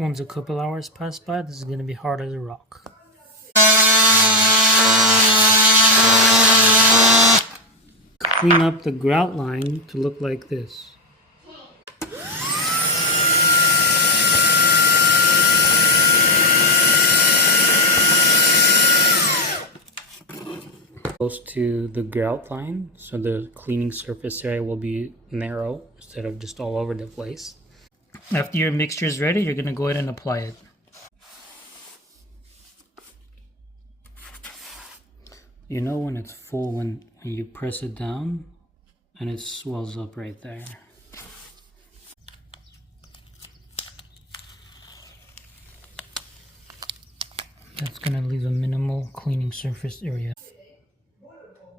Once a couple hours pass by, this is going to be hard as a rock. Clean up the grout line to look like this. Close to the grout line, so the cleaning surface area will be narrow instead of just all over the place. After your mixture is ready, you're going to go ahead and apply it. You know when it's full when you press it down and it swells up right there. That's going to leave a minimal cleaning surface area.